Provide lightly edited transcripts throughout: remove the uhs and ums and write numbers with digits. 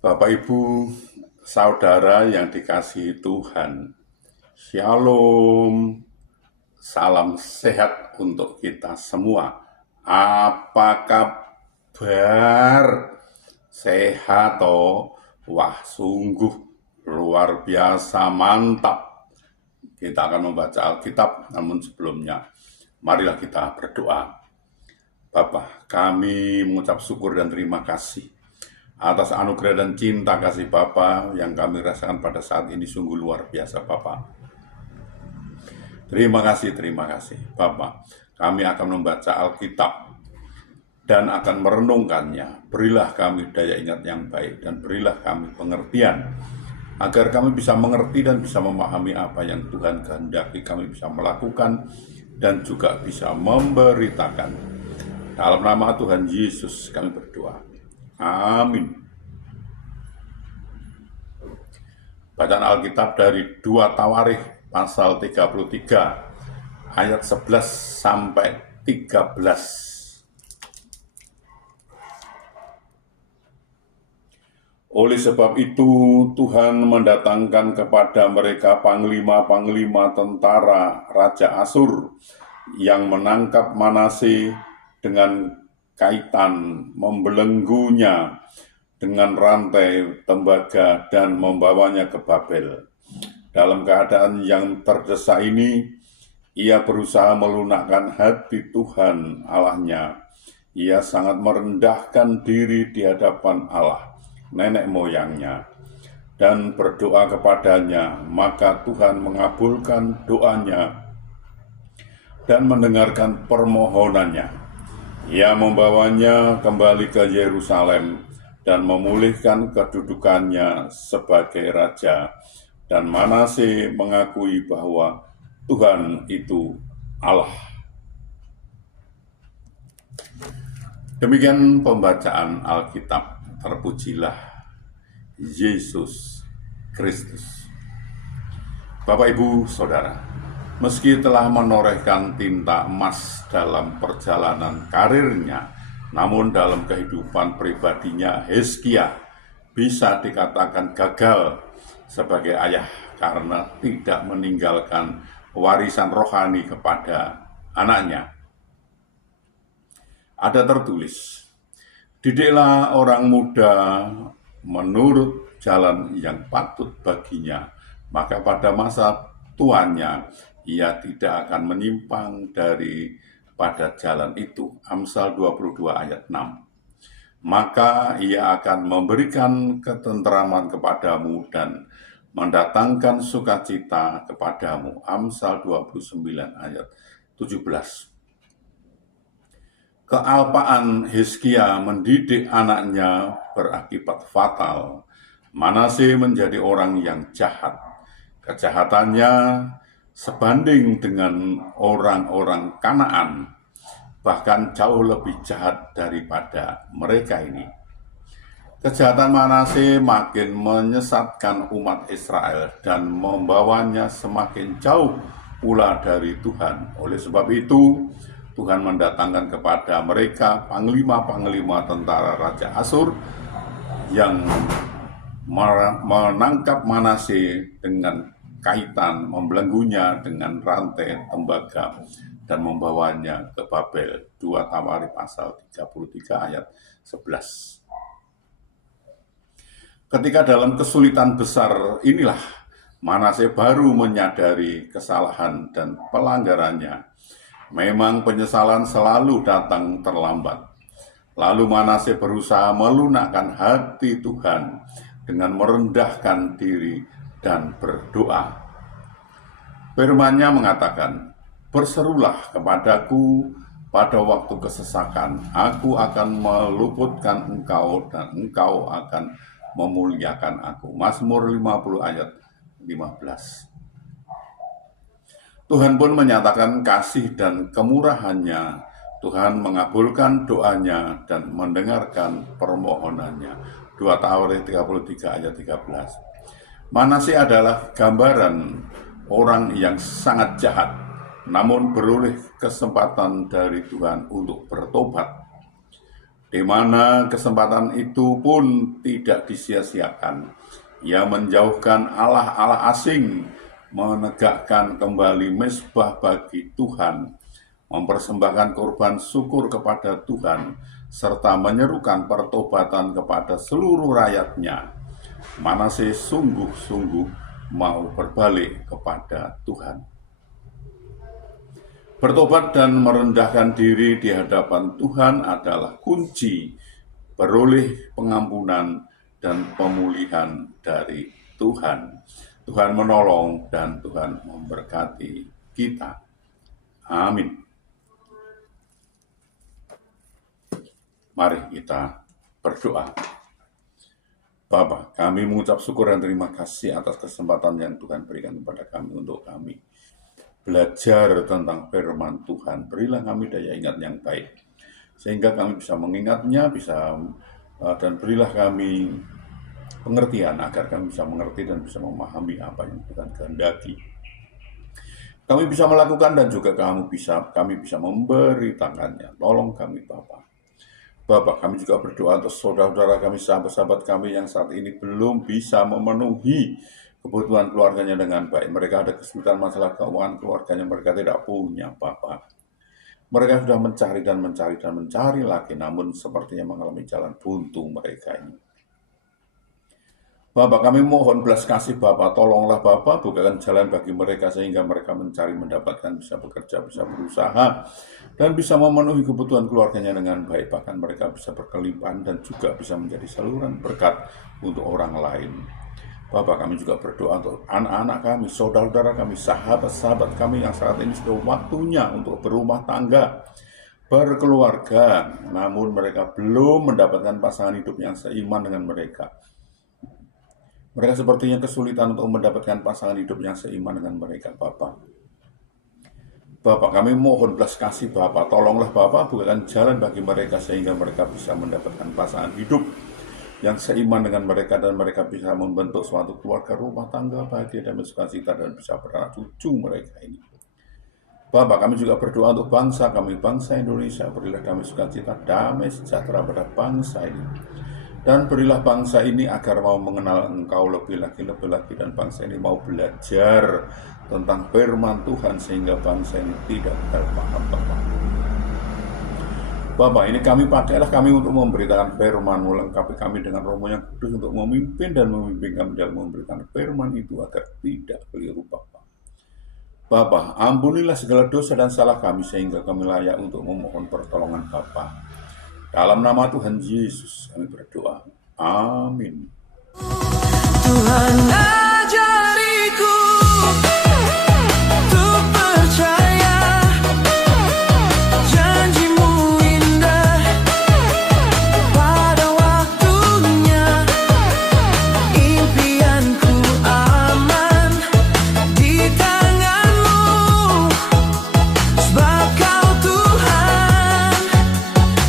Bapak Ibu, saudara yang dikasihi Tuhan, Shalom, salam sehat untuk kita semua. Apa kabar? Sehat toh? Wah, sungguh luar biasa, mantap. Kita akan membaca Alkitab, namun sebelumnya marilah kita berdoa. Bapa, kami mengucap syukur dan terima kasih atas anugerah dan cinta kasih Bapa yang kami rasakan pada saat ini sungguh luar biasa Bapa. Terima kasih Bapa. Kami akan membaca Alkitab dan akan merenungkannya. Berilah kami daya ingat yang baik dan berilah kami pengertian agar kami bisa mengerti dan bisa memahami apa yang Tuhan kehendaki kami bisa melakukan dan juga bisa memberitakan. Dalam nama Tuhan Yesus kami berdoa. Amin. Bacaan Alkitab dari 2 Tawarikh pasal 33 ayat 11 sampai 13. Oleh sebab itu Tuhan mendatangkan kepada mereka panglima-panglima tentara Raja Asyur yang menangkap Manasye dengan kaitan, membelenggunya dengan rantai tembaga dan membawanya ke Babel. Dalam keadaan yang terdesak ini, ia berusaha melunakkan hati Tuhan Allahnya. Ia sangat merendahkan diri di hadapan Allah, nenek moyangnya, dan berdoa kepadanya. Maka Tuhan mengabulkan doanya dan mendengarkan permohonannya. Ia membawanya kembali ke Yerusalem dan memulihkan kedudukannya sebagai raja. Dan Manasye mengakui bahwa Tuhan itu Allah. Demikian pembacaan Alkitab. Terpujilah Yesus Kristus. Bapak, Ibu, Saudara, meski telah menorehkan tinta emas dalam perjalanan karirnya, namun dalam kehidupan pribadinya Hizkia bisa dikatakan gagal sebagai ayah karena tidak meninggalkan warisan rohani kepada anaknya. Ada tertulis, didiklah orang muda menurut jalan yang patut baginya, maka pada masa tuanya ia tidak akan menyimpang daripada jalan itu. Amsal 22 ayat 6. Maka ia akan memberikan ketentraman kepadamu dan mendatangkan sukacita kepadamu. Amsal 29 ayat 17. Kealpaan Hizkia mendidik anaknya berakibat fatal. Manasye menjadi orang yang jahat. Kejahatannya sebanding dengan orang-orang Kanaan, bahkan jauh lebih jahat daripada mereka ini. Kejahatan Manasye makin menyesatkan umat Israel dan membawanya semakin jauh pula dari Tuhan. Oleh sebab itu, Tuhan mendatangkan kepada mereka panglima-panglima tentara Raja Asyur yang menangkap Manasye dengan kaitan, membelenggunya dengan rantai tembaga dan membawanya ke Babel. 2 Tawarikh pasal 33 ayat 11. Ketika dalam kesulitan besar inilah Manasye baru menyadari kesalahan dan pelanggarannya. Memang penyesalan selalu datang terlambat. Lalu Manasye berusaha melunakkan hati Tuhan dengan merendahkan diri dan berdoa. Firman-Nya mengatakan, berserulah kepadaku pada waktu kesesakan, aku akan meluputkan engkau dan engkau akan memuliakan aku. Mazmur 50 ayat 15. Tuhan pun menyatakan kasih dan kemurahannya. Tuhan mengabulkan doanya dan mendengarkan permohonannya. 2 Tawarikh 33 ayat 13. Manasye adalah gambaran orang yang sangat jahat, namun beroleh kesempatan dari Tuhan untuk bertobat. di mana kesempatan itu pun tidak disia-siakan. Ia menjauhkan Allah-Allah asing, menegakkan kembali mezbah bagi Tuhan, mempersembahkan korban syukur kepada Tuhan, serta menyerukan pertobatan kepada seluruh rakyatnya. Manase sungguh-sungguh mau berbalik kepada Tuhan. Bertobat dan merendahkan diri di hadapan Tuhan adalah kunci beroleh pengampunan dan pemulihan dari Tuhan. Tuhan menolong dan Tuhan memberkati kita. Amin. Mari kita berdoa. Bapa, kami mengucap syukur dan terima kasih atas kesempatan yang Tuhan berikan kepada kami untuk kami belajar tentang firman Tuhan. Berilah kami daya ingat yang baik, sehingga kami bisa mengingatnya, dan berilah kami pengertian agar kami bisa mengerti dan bisa memahami apa yang Tuhan kehendaki. Kami bisa melakukan dan juga kami bisa memberitakannya. Tolong kami Bapa. Bapak, kami juga berdoa untuk saudara-saudara kami, sahabat-sahabat kami yang saat ini belum bisa memenuhi kebutuhan keluarganya dengan baik. Mereka ada kesulitan masalah keuangan keluarganya, mereka tidak punya Bapak. Mereka sudah mencari dan mencari lagi, namun sepertinya mengalami jalan buntu mereka ini. Bapak, kami mohon belas kasih Bapak, tolonglah Bapak, bukakan jalan bagi mereka sehingga mereka mencari, mendapatkan, bisa bekerja, bisa berusaha, dan bisa memenuhi kebutuhan keluarganya dengan baik. Bahkan mereka bisa berkelimpahan dan juga bisa menjadi saluran berkat untuk orang lain. Bapak, kami juga berdoa untuk anak-anak kami, saudara-saudara kami, sahabat-sahabat kami yang saat ini sudah waktunya untuk berumah tangga, berkeluarga, namun mereka belum mendapatkan pasangan hidup yang seiman dengan mereka. Mereka sepertinya kesulitan untuk mendapatkan pasangan hidup yang seiman dengan mereka, Bapak. Bapak, kami mohon belas kasih Bapak, tolonglah Bapak, bukakan jalan bagi mereka sehingga mereka bisa mendapatkan pasangan hidup yang seiman dengan mereka, dan mereka bisa membentuk suatu keluarga rumah tangga bahagia dan bersukacita dan bisa beranak cucu mereka ini. Bapak, kami juga berdoa untuk bangsa kami, bangsa Indonesia. Berilah kami sukacita, damai, sejahtera pada bangsa ini. Dan berilah bangsa ini agar mau mengenal Engkau lebih lagi, dan bangsa ini mau belajar tentang firman Tuhan sehingga bangsa ini tidak terpaham Bapak. Bapak, ini pakailah kami untuk memberitakan firman, melengkapi kami dengan Roh yang kudus untuk memimpin kami dalam memberikan firman itu agar tidak keliru Bapak. Bapak, ampunilah segala dosa dan salah kami sehingga kami layak untuk memohon pertolongan Bapak. Dalam nama Tuhan Yesus kami berdoa. Amin. Tuhan ajariku untuk percaya, janji-Mu indah pada waktunya, impianku aman di tangan-Mu, sebab Kau Tuhan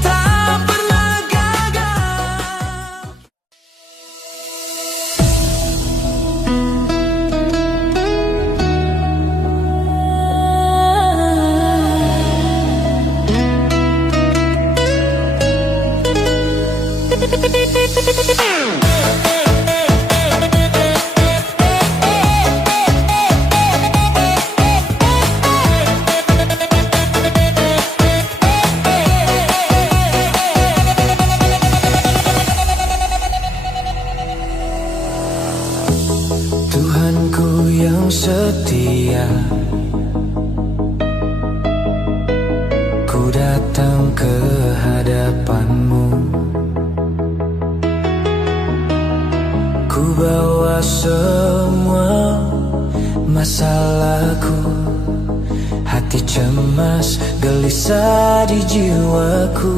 tak pernah gagal. Tuhanku yang setia, ku datang ke hadapan-Mu, ku bawa semua masalahku, hati cemas, gelisah di jiwaku.